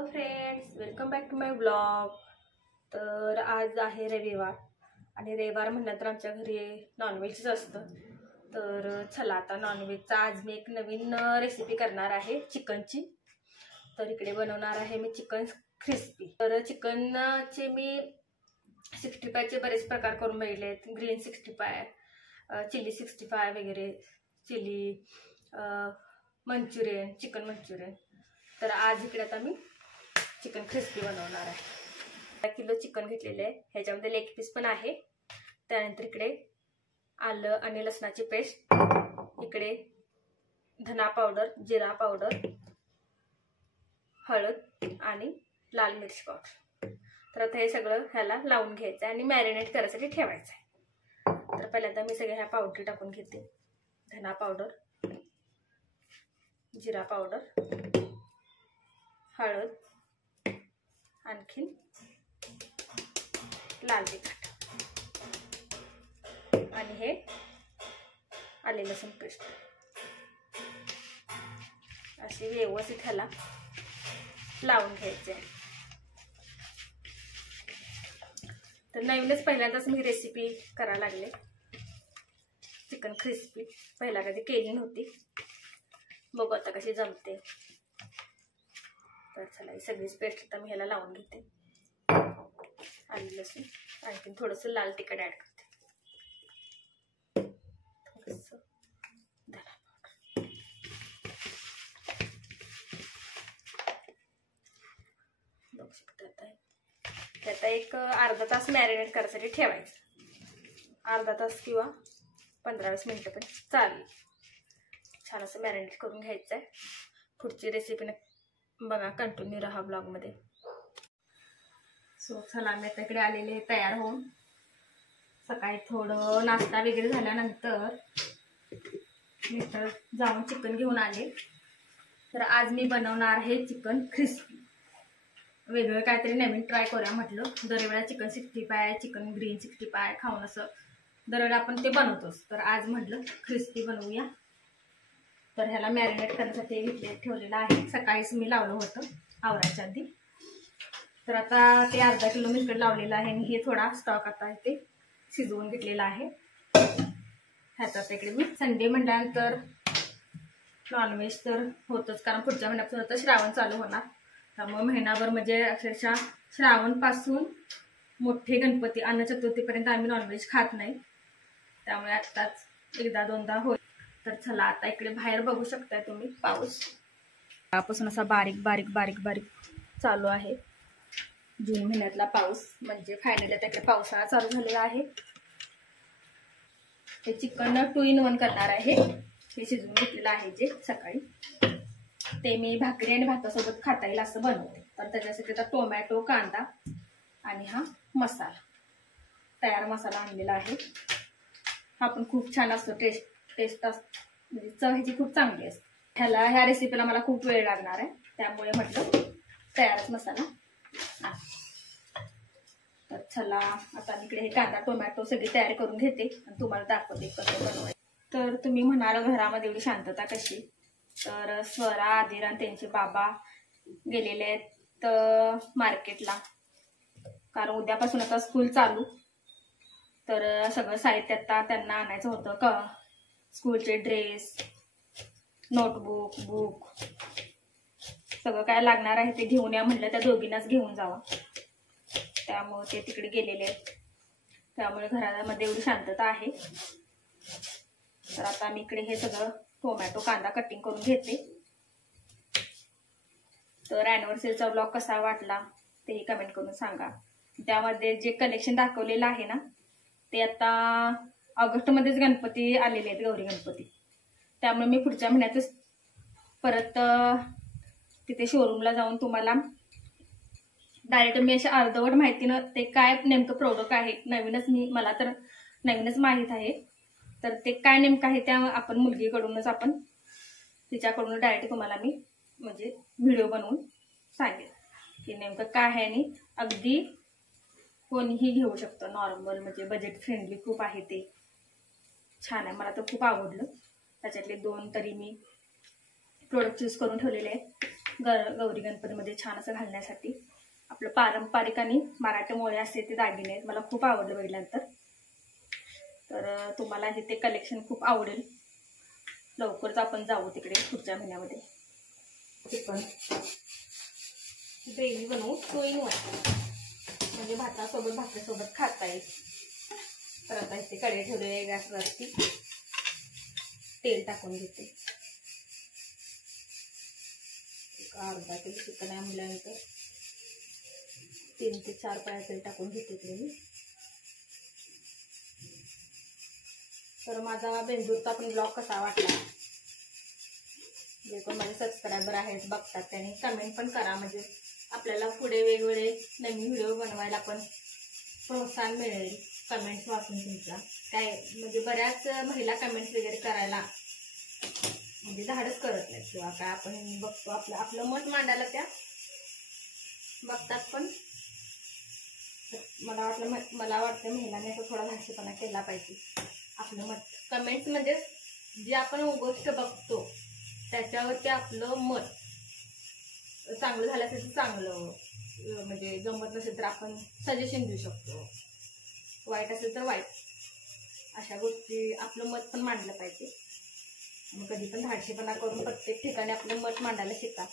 Hello friends, welcome back to my blog. तर आज आहे रविवार आणि रविवार म्हणलं तर आमच्या घरी नॉनव्हेजच असतं. तर चला आता नॉनव्हेजचा आज मी एक नवीन रेसिपी करणार आहे चिकनची. तर इकडे बनवणार आहे मी चिकन क्रिस्पी. तर चिकनचे मी 65चे बरेच प्रकार करून बघितले आहेत. ग्रीन 65, चिली 65 वगैरे, चिली मंचुरियन, चिकन मंचुरियन. तर आज इकडे आता मी चिकन क्रिस्पी बनवणार आहे. 1 किलो चिकन घेतलेले आहे. ह्याच्यामध्ये लेग पीस पण आहे. त्यानंतर इकडे आलं आणि लसणाची पेस्ट, इकडे धना पावडर, जिरा पावडर, हळद आणि लाल मिरची पावडर. तर आता हे सगळं ह्याला लावून घ्यायचं आणि मॅरिनेट करायसाठी ठेवायचं आहे. तर पहिल्यांदा मी सगळ्या ह्या पावडरी टाकून घेते. धना पावडर, जिरा पावडर, हळद, आणखीन लाल तिखट आणि हे आले लसूण पेस्ट. अशी व्यवस्थित ह्याला लावून घ्यायचे. तर नवीनच पहिल्यांदाच मी रेसिपी करायला लागले. चिकन क्रिस्पी पहिला कधी केली नव्हती. बघू आता कशी जमते. तर चला ही सगळीच पेस्ट आता मी ह्याला लावून घेते. आलं लसूण, आणखी थोडंसं लाल तिखट ऍड करते, थोडंसं धना पावडर. बघू शकता आता एक अर्धा तास मॅरिनेट करायसाठी ठेवायचं. अर्धा तास किंवा 15-20 मिनिटं पण चालेल. छान असं मॅरिनेट करून घ्यायचं आहे. पुढची रेसिपी बघा, कंटिन्यू राहा ब्लॉगमध्ये. सो चला मी आता इकडे आलेले तयार होऊन. सकाळी थोडं नाश्ता वगैरे झाल्यानंतर मिस्टर जाऊन चिकन घेऊन आले. तर आज मी बनवणार आहे चिकन क्रिस्पी. वेगळं काहीतरी नवीन ट्राय करूया म्हटलं. दरवेळेला चिकन 65, चिकन ग्रीन 65 खाऊन असं दरवेळेला आपण ते बनवतोच. तर आज म्हटलं क्रिस्पी बनवूया. तर ह्याला मॅरिनेट करण्यासाठी ठेवलेलं आहे. सकाळीच मी लावलं होतं आवरायच्या आधी. तर आता ते अर्धा किलो मी इकडे लावलेलं आहे आणि हे थोडा स्टॉक आता इथे शिजवून घेतलेला आहे. ह्याचा इकडे मी संडे म्हटल्यानंतर नॉनव्हेज तर होतच, कारण पुढच्या महिन्यापासून आता श्रावण चालू होणार. त्यामुळे महिनाभर म्हणजे अक्षरशः श्रावणपासून मोठे गणपती अन्न चतुर्थीपर्यंत आम्ही नॉनव्हेज खात नाही. त्यामुळे आत्ताच एकदा दोनदा होईल. तर चला आता इकडे बाहेर बघू शकताय तुम्ही पाऊस पासून असा बारीक बारीक बारीक बारीक चालू आहे. जून महिन्यातला पाऊस म्हणजे फायनली आता इकडे पावसाळा चालू झालेला आहे. हे चिकन 2 in 1 करणार आहे. हे शिजवून घेतलेलं आहे जे सकाळी, ते मी भाकरी आणि भातासोबत खाता येईल असं बनवते. तर त्याच्यासाठी आता टोमॅटो, कांदा आणि हा मसाला, तयार मसाला आणलेला आहे. हा पण खूप छान असतो. टेस्ट म्हणजे चव ह्याची खूप चांगली असते. ह्या रेसिपीला मला खूप वेळ लागणार आहे, त्यामुळे म्हटलं तयारच मसाला. तर चला आता मी इकडे हे कांदा टोमॅटो सगळी तयारी करून घेते आणि तुम्हाला दाखवते कसं बनवायचं. तर तुम्ही म्हणाल घरामध्ये एवढी शांतता कशी. तर स्वरा, आदिर आणि त्यांचे बाबा गेलेले आहेत मार्केटला, कारण उद्यापासून आता स्कूल चालू. तर सगळं साहित्य आता त्यांना आणायचं होतं. स्कूलचे ड्रेस, नोटबुक, बुक सगळं काय लागणार आहे ते घेऊन या म्हटलं. त्या दोघींनाच घेऊन जावा, त्यामुळे ते तिकडे गेलेले आहेत. त्यामुळे घरामध्ये एवढी शांतता आहे. तर आता मी इकडे हे सगळं टोमॅटो, कांदा कटिंग करून घेते. तर ॲनिव्हर्सरीचा ब्लॉग कसा वाटला तेही कमेंट करून सांगा. त्यामध्ये जे कलेक्शन दाखवलेलं आहे ना, ते आता ऑगस्टमध्येच गणपती आलेले आहेत, गौरी गणपती. त्यामुळे मी पुढच्या महिन्यातच परत तिथे शोरूमला जाऊन तुम्हाला डायरेक्ट मी अशा अर्धवट माहितीनं ते काय नेमकं प्रोडक्ट आहे, मला तर नवीनच माहीत आहे. तर ते काय नेमकं आहे त्या आपण मुलगीकडूनच आपण तिच्याकडून डायरेक्ट तुम्हाला मी म्हणजे व्हिडिओ बनवून सांगेन की नेमकं काय आहे. आणि अगदी कोणीही घेऊ शकतो, नॉर्मल म्हणजे बजेट फ्रेंडली खूप आहे. ते छान आहे, मला तर खूप आवडलं. त्याच्यातले 2 तरी मी प्रोडक्ट चूज करून ठेवलेले आहेत. गौरी गणपतीमध्ये छान असं घालण्यासाठी आपलं पारंपरिक आणि मराठमोळे असे ते दागिने आहेत. मला खूप आवडलं बघितल्यानंतर. तर तुम्हाला हे ते कलेक्शन खूप आवडेल. लवकरच आपण जाऊ तिकडे पुढच्या महिन्यामध्ये. चिकन ग्रेव्ही बनवू 2 in 1, म्हणजे भातासोबत भाकरीसोबत खाता येईल. तर आता इथे कढई ठेवले गॅसवरती. तेल टाकून घेते. अर्धा किलो चिकन आहे म्हटल्यानंतर 3 ते 4 पळ्या तेल टाकून घेते मी. तर माझा बेंदूरचा पण ब्लॉग कसा वाटला, जे पण माझे सबस्क्रायबर आहेत बघतात त्यांनी कमेंट पण करा, म्हणजे आपल्याला पुढे वेगवेगळे नवीन व्हिडिओ बनवायला पण प्रोत्साहन मिळेल. कमेंट्स वाचून तुमचा काय, म्हणजे बऱ्याच महिला कमेंट्स वगैरे करायला म्हणजे धाडस करत नाहीत किंवा काय. आपण बघतो आपलं मत मांडायला त्या बघतात, पण मला वाटतं महिलांनी असं थोडा धाडसीपणा केला पाहिजे. आपलं मत कमेंट्स म्हणजे जे आपण गोष्ट बघतो त्याच्यावरती आपलं मत चांगलं झालं असेल तर चांगलं, म्हणजे जमत नसेल तर आपण सजेशन देऊ शकतो, वाईट असेल तर वाईट, अशा गोष्टी आपलं मत पण मांडलं पाहिजे. मग कधी पण धाडशीपणा करून प्रत्येक ठिकाणी आपलं मत मांडायला शिका.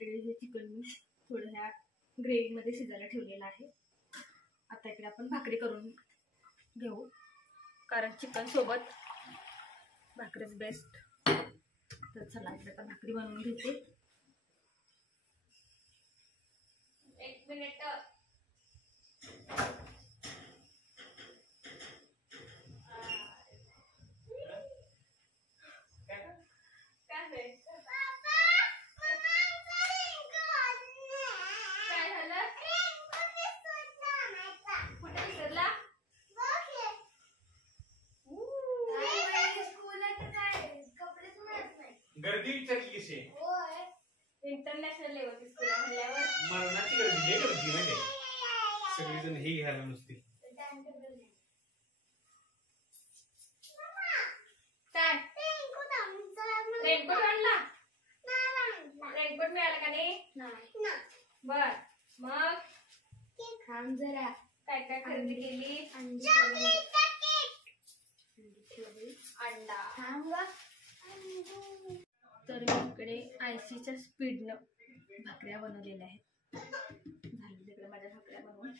हे चिकन मी थोडं ह्या ग्रेव्हीमध्ये शिजायला ठेवलेलं आहे. आता इकडे आपण भाकरी करून घेऊ, कारण चिकन सोबत भाकरीच बेस्ट. तर चला इकडे आता भाकरी बनवून घेते. 1 मिनिट. गर्दी विचारली कशी? इंटरनॅशनल लेवलची स्कूल म्हणल्यावर मरणाची गर्दी आहे. गर्दी म्हणजे सगळेजण हे घ्यायला नुसते. काय रेनकोट आणला? रेनकोट मिळाला का नाही? बर, मग थांब जरा. काय काय खरेदी केली? अंडा. तर मी इकडे 80च्या स्पीडनं भाकऱ्या बनवलेल्या आहेत. झाली तिकडे माझ्या भाकऱ्या बनवून.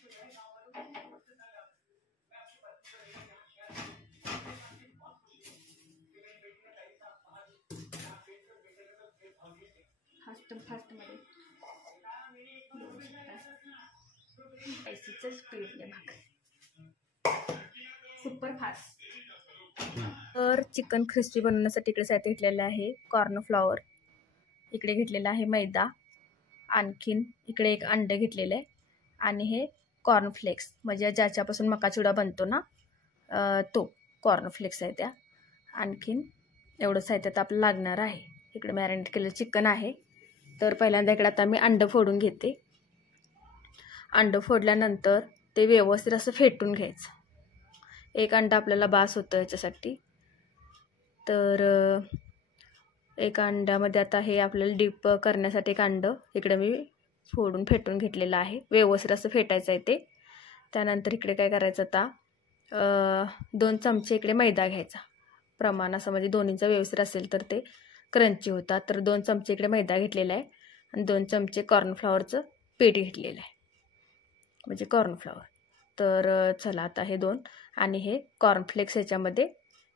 फास्ट मध्ये स्पायसीचं पीठ घे भाकरी सुपर फास्ट. तर चिकन क्रिस्पी बनवण्यासाठी इकडे साहित्य घेतलेलं आहे कॉर्नफ्लॉवर, इकडे घेतलेला आहे मैदा, आणखीन इकडे एक अंडं घेतलेलं आहे आणि हे कॉर्नफ्लेक्स म्हणजे ज्याच्यापासून मका चिवडा बनतो ना तो कॉर्नफ्लेक्स आहे त्या. आणखीन एवढं साहित्य तर आपलं लागणार आहे. इकडे मॅरिनेट केलेलं चिकन आहे. तर पहिल्यांदा इकडे आता मी अंडं फोडून घेते. अंडं फोडल्यानंतर ते व्यवस्थित असं फेटून घ्यायचं. एक अंडं आपल्याला बास होतं याच्यासाठी. तर एक अंड्यामध्ये आता हे आपल्याला डीप करण्यासाठी एक अंडं इकडे मी फोडून फेटून घेतलेलं आहे. व्यवस्थित असं फेटायचं आहे ते. त्यानंतर इकडे काय करायचं आता 2 चमचे इकडे मैदा घ्यायचा. प्रमाण असं म्हणजे दोन्हीचं व्यवस्थित असेल तर ते क्रंची होतात. तर 2 चमचे इकडे मैदा घेतलेला आहे आणि 2 चमचे कॉर्नफ्लॉवरचं पीठ घेतलेलं आहे म्हणजे कॉर्नफ्लॉवर. तर चला आता हे 2 आणि हे कॉर्नफ्लेक्स ह्याच्यामध्ये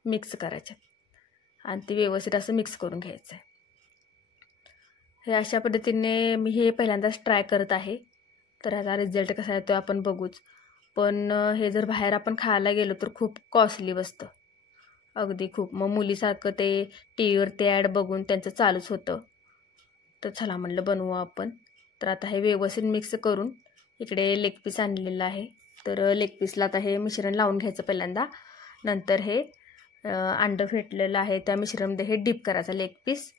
मिक्स करायचे आणि ते व्यवस्थित असं मिक्स करून घ्यायचं आहे. हे अशा पद्धतीने मी हे पहिल्यांदाच ट्राय करत आहे. तर ह्याचा रिझल्ट कसा येतो आपण बघूच. पण हे जर बाहेर आपण खायला गेलो तर खूप कॉस्टली बसतं, अगदी खूप. मग मुलीसारखं ते TV वरती ॲड बघून त्यांचं चालूच होतं. तर चला म्हणलं बनवू आपण. तर आता हे व्यवस्थित मिक्स करून इकडे लेग पीस आणलेलं आहे. तर लेग पीसला आता हे मिश्रण लावून घ्यायचं पहिल्यांदा. नंतर हे अंडं फेटलेलं आहे त्या मिश्रणमध्ये हे डीप करायचं लेग पीस.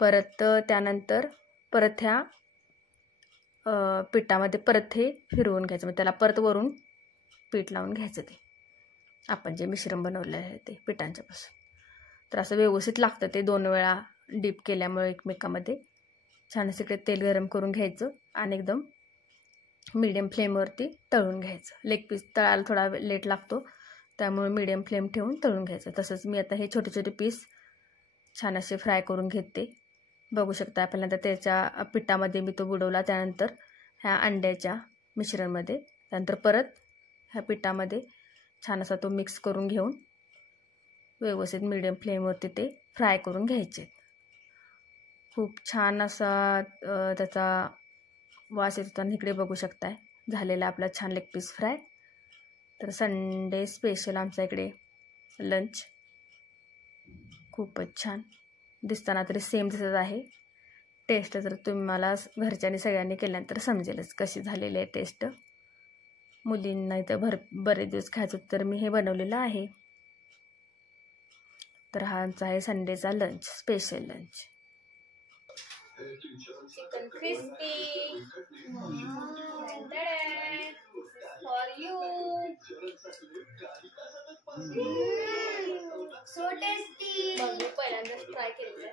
परत त्यानंतर परत ह्या पिठामध्ये परत हे फिरवून घ्यायचं. मग त्याला परत वरून पीठ लावून घ्यायचं ते आपण जे मिश्रण बनवलं आहे ते पिठांच्यापासून. तर असं व्यवस्थित लागतं ते 2 वेळा डीप केल्यामुळे एकमेकामध्ये. छान असं इकडे तेल गरम करून घ्यायचं आणि एकदम मीडियम फ्लेमवरती तळून घ्यायचं. लेग पीस तळायला थोडा लेट लागतो त्यामुळे मीडियम फ्लेम ठेवून तळून घ्यायचं. तसंच मी आता हे छोटे छोटे पीस छान असे फ्राय करून घेते. बघू शकता पहिल्यांदा त्याच्या पिठामध्ये मी तो बुडवला, त्यानंतर ह्या अंड्याच्या मिश्रणमध्ये, त्यानंतर परत ह्या पिठामध्ये छान असा तो मिक्स करून घेऊन व्यवस्थित मीडियम फ्लेमवरती ते फ्राय करून घ्यायचे. खूप छान असा त्याचा वास येतो. आणि इकडे बघू शकताय झालेला आपला छान लेग पीस फ्राय. तर संडे स्पेशल आमचा इकडे लंच. खूपच छान दिसताना तरी सेम दिसत आहे. टेस्ट तर तुम्हाला घरच्यांनी सगळ्यांनी केल्यानंतर समजेलच कशी झालेली आहे टेस्ट. मुलींना इथं बरेच दिवस खायचं तर मी हे बनवलेलं आहे. तर हा आमचा आहे संडेचा lunch, special lunch. Chicken crispy for you. So tasty. मी पहिल्यांदाच ट्राय केलेलं आहे.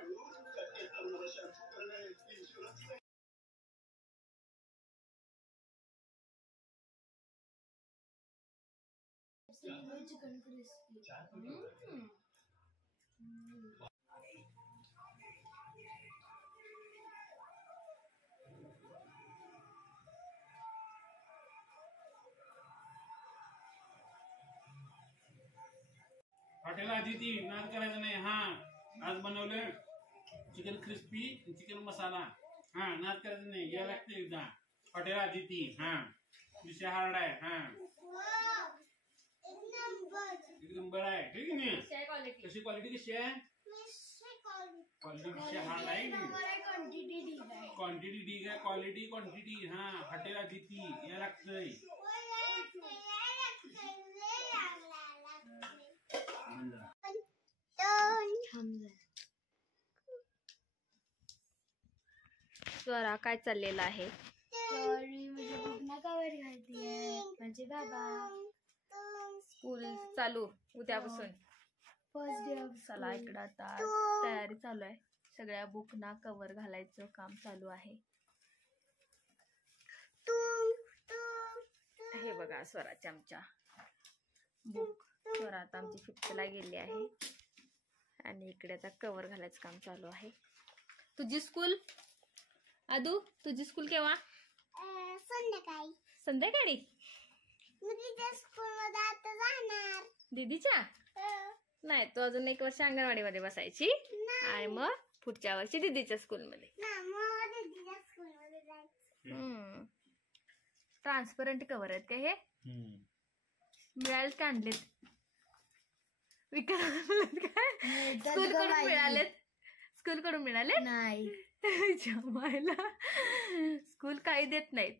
Chicken crispy. हॉटेलला आधी ती नाद करायचं नाही. हा आज बनवलं चिकन क्रिस्पी चिकन मसाला. हा नाद करायचं नाही. या लागतं एकदा हॉटेलला आधी ती. हा विषय हार्ड आहे. हा एक नंबर आहे. ठीक आहे ना. कशी क्वालिटी कशी आहे? क्वालिटी विषय हार्ड आहे. क्वांटिटी ठीक आहे. Quality quantity. हा हॉटेल आधी ती या लागतंय. स्वरा काय चाललेलं आहे? म्हणजे बाबा स्कूल चालू उद्यापासून. फर्स्ट डे ऑफ चला इकडं आता तयारी चालू आहे. सगळ्या बुकना कव्हर घालायचं काम चालू आहे. हे बघा स्वराच्या आमच्या बुक. स्वरा आता आमची 5th ला गेली आहे आणि इकडे आता कव्हर घालायचं काम चालू आहे. तुझी स्कूल आदू, तुझी स्कूल केव्हा? संध्याकाळी. संध्याकाळी स्कूलमध्ये आता जाणार. दीदीच्या? नाही, तो अजून 1 वर्ष अंगणवाडी मध्ये बसायची आणि मग पुढच्या वर्षी दीदीच्या स्कूलमध्ये. ट्रान्सपरंट कवर आहेत का हे? मिळालेत का आणलेत? विकत आणलेत काय? स्कूल कडून मिळालेत? स्कूल कडून मिळाले नाही. जमायला स्कूल काही देत नाहीत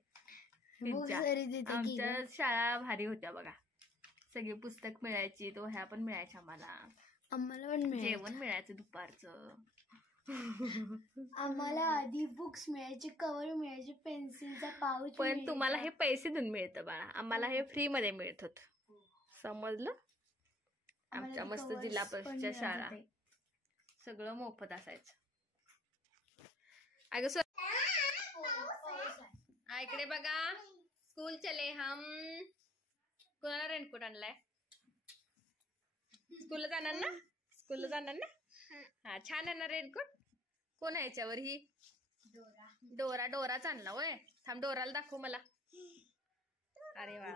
त्यांच्या. आमच्या शाळा भारी होत्या बघा. सगळे पुस्तक मिळायची, तो ह्या पण मिळायच्या आम्हाला पण जेवण मिळायचं दुपारचं. आम्हाला आधी बुक्स मिळायचे, कव्हर मिळायचे, पेन्सिलचा पाऊच. पण तुम्हाला हे पैसे देऊन मिळतं बाळा, आम्हाला हे फ्री मध्ये मिळत होत. समजलं? आमच्या मस्त जिल्हा परिषदच्या शाळा सगळं मोफत असायचं. अगं इकडे बघा, स्कूल चले हम. कोणाला रेनकोट आणलाय? स्कूलला जाणार ना? स्कूलला जाणार ना? हा, छान आहे ना रेनकोट? कोण आहे याच्यावर? ही डोराच आणला होय. थांब, डोराला दाखव मला. अरे वा,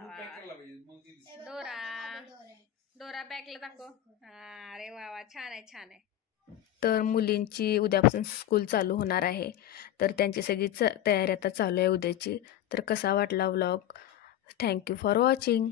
डोरा बॅगला दाखव. अरे वा, छान आहे, छान आहे. तर मुलींची उद्यापासून स्कूल चालू होणार आहे, तर त्यांची सगळी तयारी आता चालू आहे उद्याची. तर कसा वाटला व्लॉग? Thank you for watching.